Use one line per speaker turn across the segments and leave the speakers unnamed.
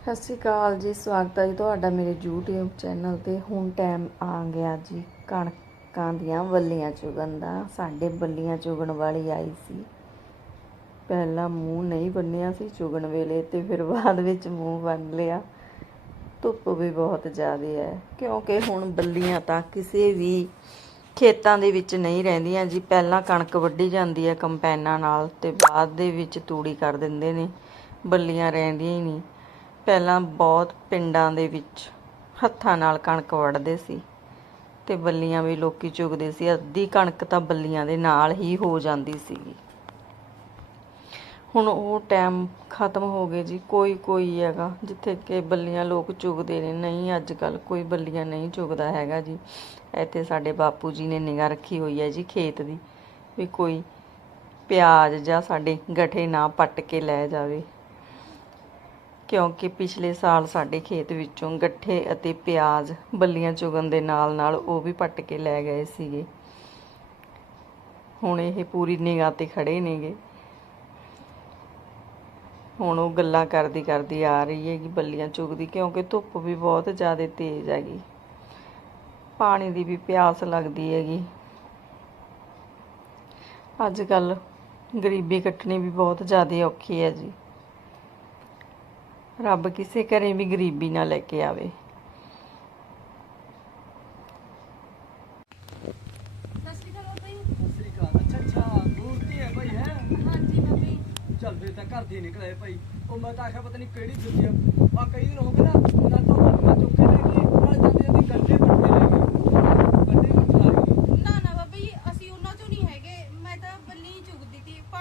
ਸਤਿ ਸ਼੍ਰੀ ਅਕਾਲ ਜੀ, ਸਵਾਗਤ ਹੈ ਜੀ ਤੁਹਾਡਾ ਮੇਰੇ YouTube ਚੈਨਲ ਤੇ। ਹੁਣ ਟਾਈਮ ਆ ਗਿਆ ਜੀ ਕਣਕਾਂ ਦੀਆਂ ਬੱਲੀਆਂ ਚੁਗਣ ਦਾ। ਸਾਡੇ ਬੱਲੀਆਂ ਚੁਗਣ ਵਾਲੀ ਆਈ ਸੀ। ਪਹਿਲਾਂ ਮੂੰਹ ਨਹੀਂ ਬੰਨਿਆ ਸੀ ਚੁਗਣ ਵੇਲੇ ਤੇ ਫਿਰ ਬਾਅਦ ਵਿੱਚ ਮੂੰਹ ਬੰਨ ਲਿਆ। ਧੁੱਪ ਵੀ ਬਹੁਤ ਜ਼ਿਆਦਾ ਹੈ, ਕਿਉਂਕਿ ਹੁਣ ਬੱਲੀਆਂ ਤਾਂ ਕਿਸੇ ਵੀ ਖੇਤਾਂ ਦੇ ਵਿੱਚ ਨਹੀਂ ਰਹਿੰਦੀਆਂ ਜੀ। ਪਹਿਲਾਂ ਕਣਕ ਵੱਢੀ ਜਾਂਦੀ ਹੈ ਕੰਪੈਨਾਂ ਨਾਲ ਤੇ ਬਾਅਦ ਦੇ ਵਿੱਚ ਤੂੜੀ ਕਰ ਦਿੰਦੇ ਨੇ। ਬੱਲੀਆਂ ਰਹਿੰਦੀਆਂ ਹੀ ਨਹੀਂ। ਪਹਿਲਾਂ ਬਹੁਤ ਪਿੰਡਾਂ ਦੇ ਵਿੱਚ ਹੱਥਾਂ ਨਾਲ ਕਣਕ ਵੱਢਦੇ ਸੀ ਤੇ ਬੱਲੀਆਂ ਵੀ ਲੋਕੀ ਚੁਗਦੇ ਸੀ। ਅੱਧੀ ਕਣਕ ਤਾਂ ਬੱਲੀਆਂ ਦੇ ਨਾਲ ਹੀ ਹੋ ਜਾਂਦੀ ਸੀਗੀ। ਹੁਣ ਉਹ ਟਾਈਮ ਖਤਮ ਹੋ ਗਏ ਜੀ, ਕੋਈ ਕੋਈ ਹੈਗਾ ਜਿੱਥੇ ਕਿ ਬੱਲੀਆਂ ਲੋਕ ਚੁਗਦੇ ਨੇ। ਨਹੀਂ ਅੱਜ ਕੱਲ ਕੋਈ ਬੱਲੀਆਂ ਨਹੀਂ ਚੁਗਦਾ ਹੈਗਾ ਜੀ। ਇੱਥੇ ਸਾਡੇ ਬਾਪੂ ਜੀ ਨੇ ਨਿਗਾਹ ਰੱਖੀ ਹੋਈ ਹੈ ਜੀ ਖੇਤ ਦੀ ਵੀ ਕੋਈ ਪਿਆਜ਼ ਜਾਂ ਸਾਡੇ ਗਠੇ ਨਾ ਪੱਟ ਕੇ ਲੈ ਜਾਵੇ। ਕਿਉਂਕਿ ਪਿਛਲੇ ਸਾਲ ਸਾਡੇ ਖੇਤ ਵਿੱਚੋਂ ਗੱਠੇ ਅਤੇ ਪਿਆਜ਼ ਬੱਲੀਆਂ ਚੁਗਣ ਦੇ ਨਾਲ ਨਾਲ ਉਹ ਵੀ ਪੱਟ ਕੇ ਲੈ ਗਏ ਸੀਗੇ। ਹੁਣ ਇਹ ਪੂਰੀ ਨਿਗਾਹ ਤੇ ਖੜੇ ਨੇਗੇ। ਹੁਣ ਉਹ ਗੱਲਾਂ ਕਰਦੀ ਕਰਦੀ ਆ ਰਹੀ ਹੈਗੀ ਬੱਲੀਆਂ ਚੁਗਦੀ ਕਿਉਂਕਿ ਧੁੱਪ ਵੀ ਬਹੁਤ ਜ਼ਿਆਦਾ ਤੇਜ਼ ਹੈਗੀ। ਪਾਣੀ ਦੀ ਵੀ ਪਿਆਸ ਲੱਗਦੀ ਹੈਗੀ। ਅੱਜ ਕੱਲ ਗਰੀਬੀ ਕੱਟਣੀ ਵੀ ਬਹੁਤ ਜ਼ਿਆਦਾ ਔਖੀ ਹੈ ਜੀ। ਰੱਬ ਕਿਸੇ ਘਰੇ ਵੀ ਗਰੀਬੀ ਨਾ ਲੈ ਕੇ ਆਵੇ।
ਸਤਿ ਸ਼੍ਰੀ ਅਕਾਲ ਬਾਬਾ ਜੀ
ਸਤਿ ਸ੍ਰੀ ਅਕਾਲ ਅੱਛਾ ਅੱਛਾ ਮੂਰਤੀ ਹੈ ਭਾਈ ਹੈ?
ਹਾਂਜੀ ਬਾਬਾ ਜੀ
ਚੱਲ ਫੇਰ ਤਾਂ ਘਰ ਦੀ ਨਿਕਲੇ ਭਾਈ ਉਹ ਮੈਂ ਤਾਂ ਆਖਿਆ ਪਤਾ ਨਹੀਂ ਕਿਹੜੀ ਜੁੱਤੀ ਆ। ਆ ਕਈ ਦਿਨ ਹੋ ਗਏ ਨਾ ਉਹਨਾਂ ਤੋਂ ਬੰਨਾ ਚੁੱਕ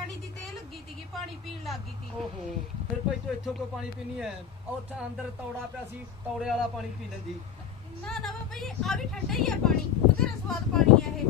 ਪਾਣੀ ਦੀ ਤੇ ਲੱਗੀ ਸੀਗੀ ਪਾਣੀ ਪੀਣ ਲੱਗ ਗਈ ਸੀ।
ਓਹੋ ਫਿਰ ਭਾਈ ਤੂੰ ਇੱਥੋਂ ਕੋਈ ਪਾਣੀ ਪੀਣੀ ਐ? ਉੱਥੇ ਅੰਦਰ ਤੌੜਾ ਪਿਆ ਸੀ ਤੌੜੇ ਵਾਲਾ ਪਾਣੀ ਪੀ ਲੈਂਦੀ।
ਨਾ ਨਾ ਬਾਬਾ ਜੀ ਆ ਵੀ ਠੰਡਾ ਹੀ ਆ ਪਾਣੀ ਉਹਦੇ ਸਵਾਦ ਪਾਣੀ ਆ ਇਹ।